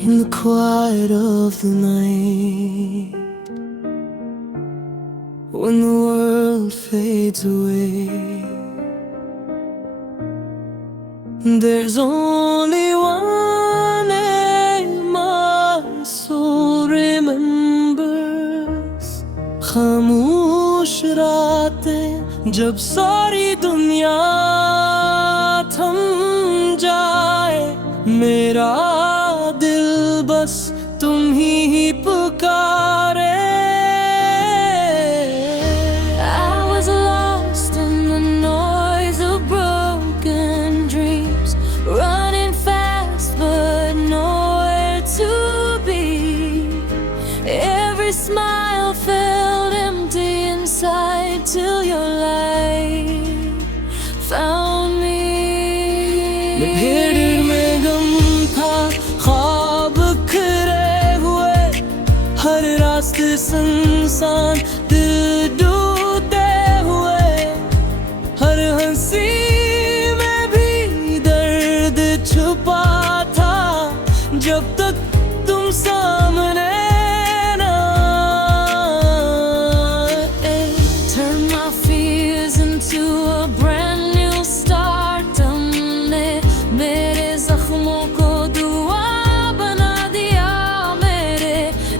In the quiet of the night, when the world fades away, there's only one name my soul remembers. खामोश रातें जब सारी दुनिया थम जाए, मेरा दिल बस तुम ही पुकारे. I was lost in the noise of broken dreams, running fast but nowhere to be. Every smile felt empty inside till your light found me. भीड़ में गम था, ख्वाब खरे हुए, हर रास्ते सुनसान, दिल डूबते हुए, हर हंसी में भी दर्द छुपा था, जब तक तुम सामने ना आए. Turn my fears into a brand new start. तुमने मेरे जख्मों को दुआ बना दिया, मेरे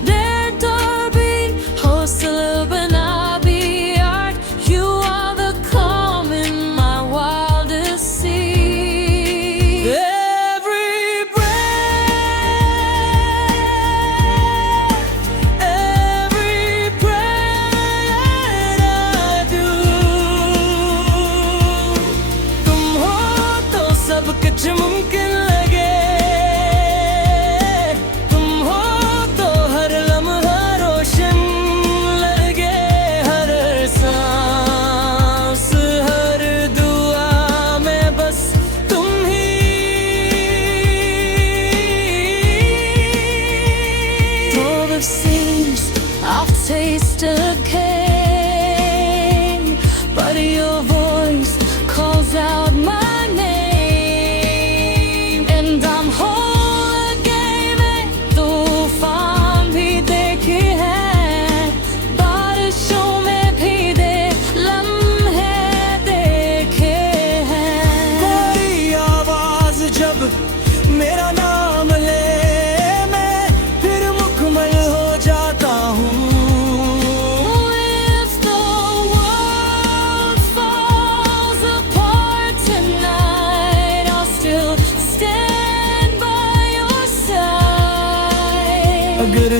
दर्द और भी हौसला बना भी art. You are the calm in my wildest sea. Every breath, every prayer I do, तुम हो तो सब कुछ मुमकिन लगे, तुम हो तो हर लम्हा रोशन लगे, हर सांस हर दुआ में बस तुम ही. All the scenes I've tasted came, but your voice calls out my name, and I'm whole again. तूफान भी देखे हैं, बारिशों में भी दे लम्हे देखे हैं. कोई आवाज जब मेरा नाम ले, मैं फिर मुकम्मल हो जाता हूँ. If the world falls apart tonight, I'll still stand by your side. अगर